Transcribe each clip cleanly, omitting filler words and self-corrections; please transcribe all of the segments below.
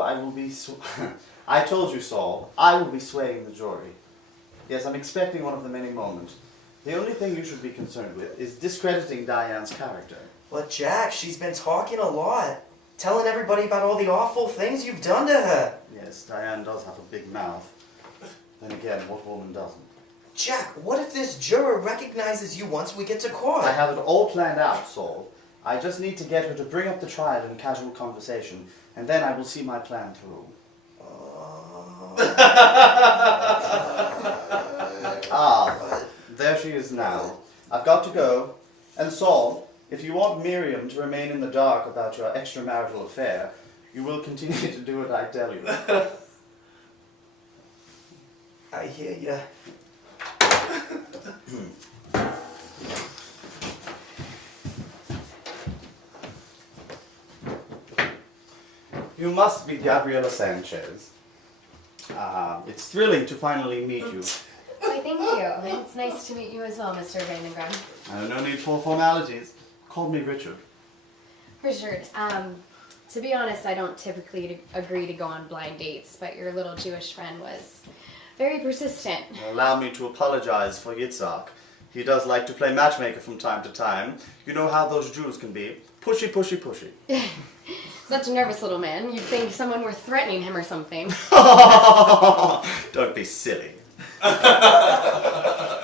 So, I will be... I told you, Saul, I will be swaying the jury. Yes, I'm expecting one of them any moment. The only thing you should be concerned with is discrediting Diane's character. But Jack, she's been talking a lot. Telling everybody about all the awful things you've done to her. Yes, Diane does have a big mouth. Then again, what woman doesn't? Jack, what if this juror recognizes you once we get to court? I have it all planned out, Saul. I just need to get her to bring up the trial in casual conversation, and then I will see my plan through. There she is now. I've got to go. And Saul, if you want Miriam to remain in the dark about your extramarital affair, you will continue to do what I tell you. I hear ya. You must be Gabriela Sanchez. It's thrilling to finally meet you. Why, thank you. It's nice to meet you as well, Mr. Vandengram. No need for formalities. Call me Richard. Richard, to be honest, I don't typically agree to go on blind dates, but your little Jewish friend was very persistent. Allow me to apologize for Yitzhak. He does like to play matchmaker from time to time. You know how those Jews can be. Pushy, pushy, pushy. Such a nervous little man. You'd think someone were threatening him or something. Don't be silly.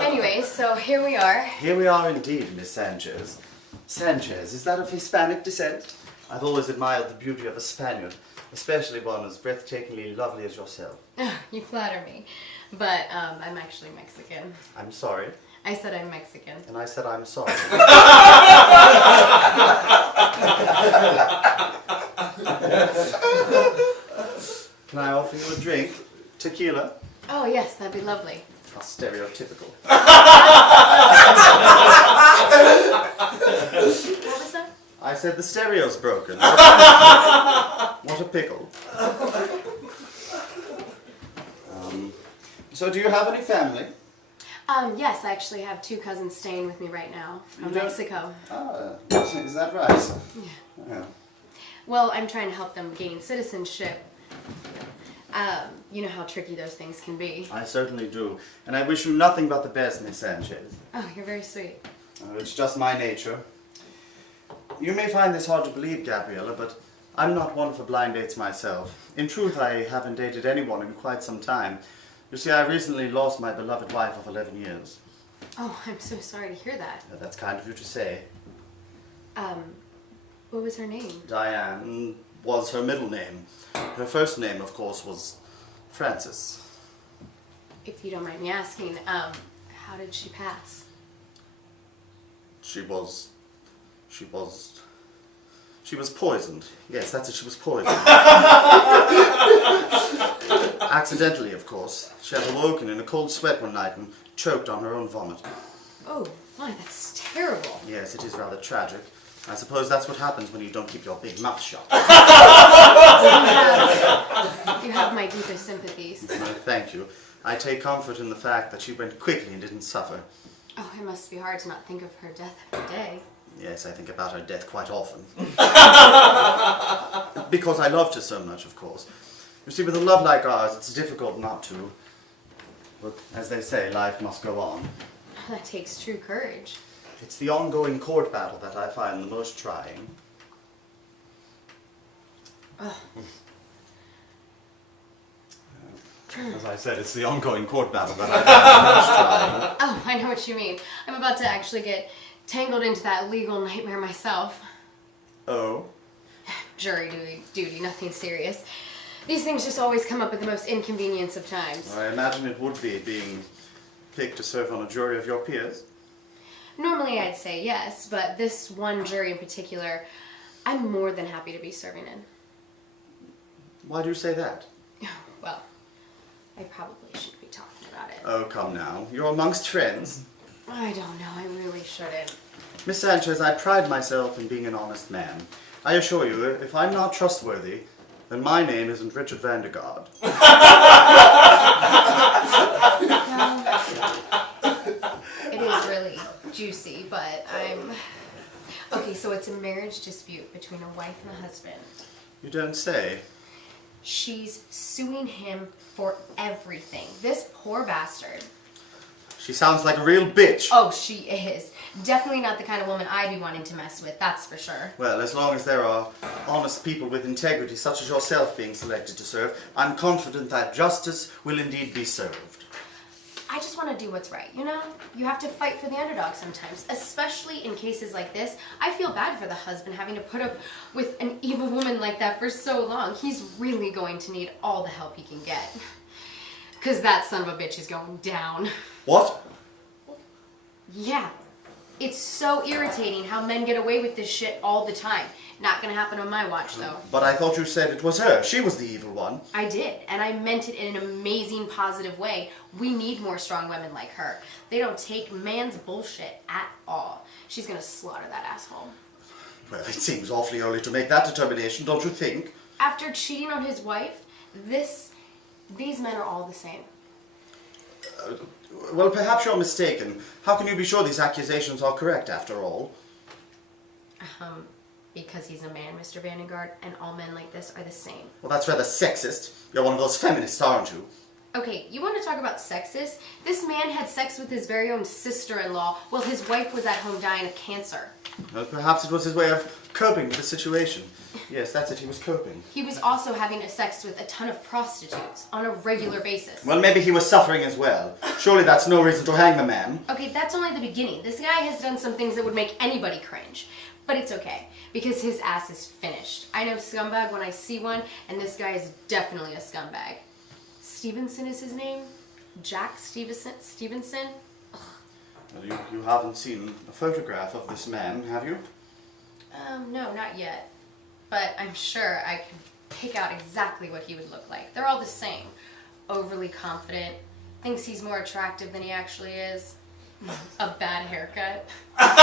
Anyway, so here we are. Here we are indeed, Miss Sanchez. Sanchez, is that of Hispanic descent? I've always admired the beauty of a Spaniard, especially one as breathtakingly lovely as yourself. You flatter me, but I'm actually Mexican. I'm sorry. I said I'm Mexican. And I said I'm sorry. Can I offer you a drink? Tequila? Oh yes, that'd be lovely. How stereotypical. What was that? I said the stereo's broken. What a pickle. So do you have any family? Yes, I actually have 2 cousins staying with me right now from Mexico. Is that right? Yeah. Well, I'm trying to help them gain citizenship. You know how tricky those things can be. I certainly do. And I wish you nothing but the best, Miss Sanchez. Oh, you're very sweet. It's just my nature. You may find this hard to believe, Gabriella, but I'm not one for blind dates myself. In truth, I haven't dated anyone in quite some time. You see, I recently lost my beloved wife of 11 years. Oh, I'm so sorry to hear that. That's kind of you to say. What was her name? Diane was her middle name. Her first name, of course, was Frances. If you don't mind me asking, how did she pass? She was poisoned. Yes, that's it, she was poisoned. Accidentally, of course. She had awoken in a cold sweat one night and choked on her own vomit. Oh, my, that's terrible. Yes, it is rather tragic. I suppose that's what happens when you don't keep your big mouth shut. You have my deepest sympathies. Thank you. I take comfort in the fact that she went quickly and didn't suffer. Oh, it must be hard to not think of her death every day. Yes, I think about her death quite often. Because I loved her so much, of course. You see, with a love like ours, it's difficult not to. But as they say, life must go on. That takes true courage. It's the ongoing court battle that I find the most trying. As I said, it's the ongoing court battle that I find the most trying. Oh, I know what you mean. I'm about to actually get tangled into that legal nightmare myself. Oh? Jury duty, nothing serious. These things just always come up at the most inconvenience of times. I imagine it would be, being picked to serve on a jury of your peers. Normally I'd say yes, but this one jury in particular, I'm more than happy to be serving in. Why do you say that? Well, I probably shouldn't be talking about it. Oh, come now. You're amongst friends. I don't know, I really shouldn't. Miss Sanchez, I pride myself in being an honest man. I assure you, if I'm not trustworthy, then my name isn't Richard Vandergaard. It is really juicy, but I'm... Okay, so it's a marriage dispute between a wife and a husband. You don't say. She's suing him for everything. This poor bastard. She sounds like a real bitch. Oh, she is. Definitely not the kind of woman I'd be wanting to mess with, that's for sure. Well, as long as there are honest people with integrity such as yourself being selected to serve, I'm confident that justice will indeed be served. I just want to do what's right, you know? You have to fight for the underdog sometimes, especially in cases like this. I feel bad for the husband having to put up with an evil woman like that for so long. He's really going to need all the help he can get. Because that son of a bitch is going down. What? Yeah. It's so irritating how men get away with this shit all the time. Not gonna happen on my watch, though. But I thought you said it was her. She was the evil one. I did, and I meant it in an amazing, positive way. We need more strong women like her. They don't take man's bullshit at all. She's gonna slaughter that asshole. Well, it seems awfully early to make that determination, don't you think? After cheating on his wife, these men are all the same. Well, perhaps you're mistaken. How can you be sure these accusations are correct, after all? Because he's a man, Mr. Vandengaard, and all men like this are the same. Well, that's rather sexist. You're one of those feminists, aren't you? Okay, you want to talk about sexist? This man had sex with his very own sister-in-law while his wife was at home dying of cancer. Well, perhaps it was his way of coping with the situation. Yes, that's it, he was coping. He was also having sex with a ton of prostitutes on a regular basis. Well, maybe he was suffering as well. Surely that's no reason to hang the man. Okay, that's only the beginning. This guy has done some things that would make anybody cringe. But it's okay, because his ass is finished. I know scumbag when I see one, and this guy is definitely a scumbag. Stevenson is his name? Jack Stevenson? Well, you haven't seen a photograph of this man, have you? No, not yet. But I'm sure I can pick out exactly what he would look like. They're all the same. Overly confident, thinks he's more attractive than he actually is. A bad haircut. I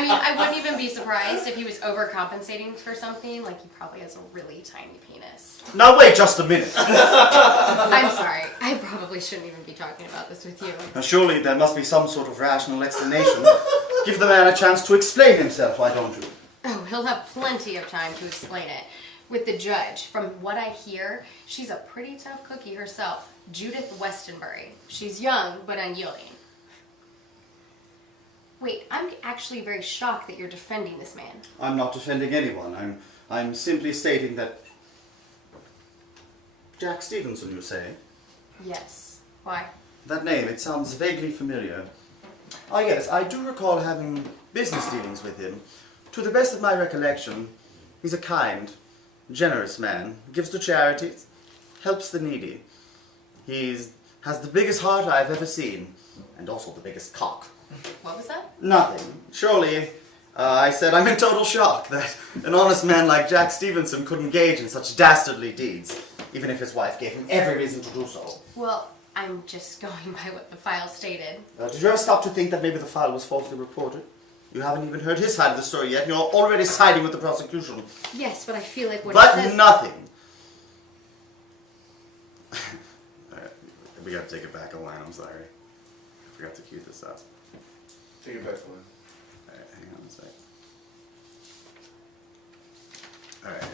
mean, I wouldn't even be surprised if he was overcompensating for something, like he probably has a really tiny penis. Now wait just a minute. I'm sorry, I probably shouldn't even be talking about this with you. Now surely there must be some sort of rational explanation. Give the man a chance to explain himself, why don't you? Oh, he'll have plenty of time to explain it. With the judge, from what I hear, she's a pretty tough cookie herself. Judith Westenbury. She's young, but unyielding. Wait, I'm actually very shocked that you're defending this man. I'm not defending anyone. I'm simply stating that... Jack Stevenson, you say? Yes. Why? That name, it sounds vaguely familiar. Ah yes, I do recall having business dealings with him. To the best of my recollection, he's a kind, generous man, gives to charities, helps the needy. He has the biggest heart I've ever seen, and also the biggest cock. What was that? Nothing. Surely, I said I'm in total shock that an honest man like Jack Stevenson could engage in such dastardly deeds, even if his wife gave him every reason to do so. Well, I'm just going by what the file stated. Did you ever stop to think that maybe the file was falsely reported? You haven't even heard his side of the story yet, and you're already siding with the prosecution. Yes, but I feel like what But he says... nothing. We gotta take it back a line, I'm sorry. I forgot to cue this up. Take it back a line. Alright, hang on a sec. Alright.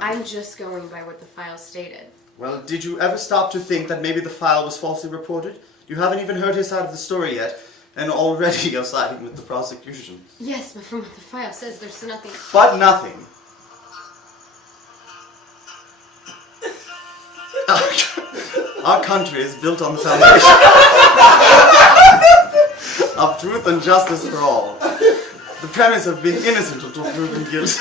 I'm just going by what the file stated. Well, did you ever stop to think that maybe the file was falsely reported? You haven't even heard his side of the story yet, and already you're siding with the prosecution. Yes, but from what the file says, there's nothing... But nothing. Our country is built on the foundation of truth and justice for all. The premise of being innocent until proven guilty.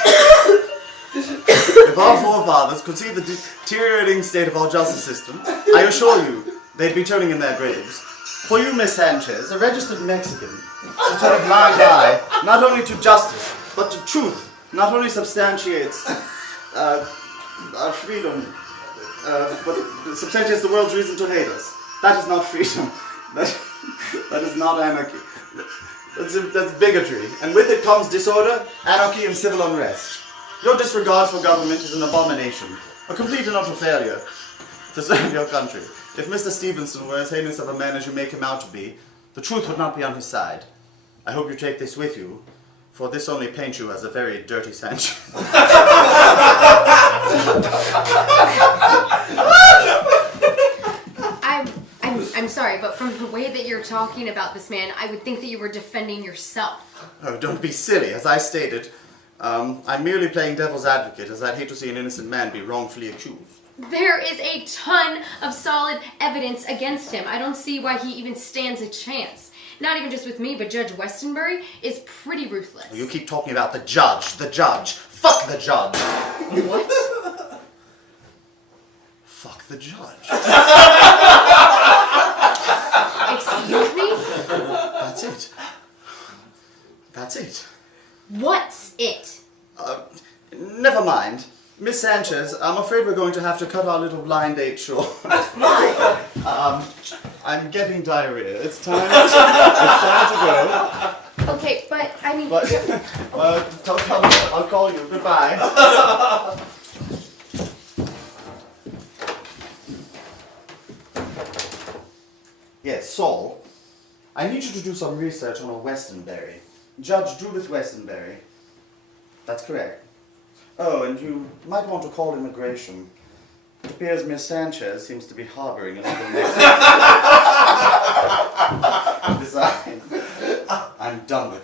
If our forefathers could see the deteriorating state of our justice system, I assure you, they'd be turning in their graves. For you, Miss Sanchez, a registered Mexican, to turn a blind eye not only to justice, but to truth, not only substantiates our freedom, but substantiates the world's reason to hate us. That is not freedom. That is not anarchy. That's bigotry. And with it comes disorder, anarchy, and civil unrest. Your disregard for government is an abomination, a complete and utter failure to serve your country. If Mr. Stevenson were as heinous of a man as you make him out to be, the truth would not be on his side. I hope you take this with you, for this only paints you as a very dirty Sanchez. talking about this man, I would think that you were defending yourself. Oh, don't be silly. As I stated, I'm merely playing devil's advocate, as I'd hate to see an innocent man be wrongfully accused. There is a ton of solid evidence against him. I don't see why he even stands a chance. Not even just with me, but Judge Westenbury is pretty ruthless. You keep talking about the judge. Fuck the judge. What? Fuck the judge. Excuse me? That's it. That's it. What's it? Never mind. Miss Sanchez, I'm afraid we're going to have to cut our little blind date short. Why? I'm getting diarrhea. It's time to go. Okay, but I mean... But, don't come. I'll call you. Goodbye. Yes, Saul. I need you to do some research on a Westenbury. Judge Judith Westenbury. That's correct. Oh, and you might want to call immigration. It appears Miss Sanchez seems to be harboring a little Besides, I'm done with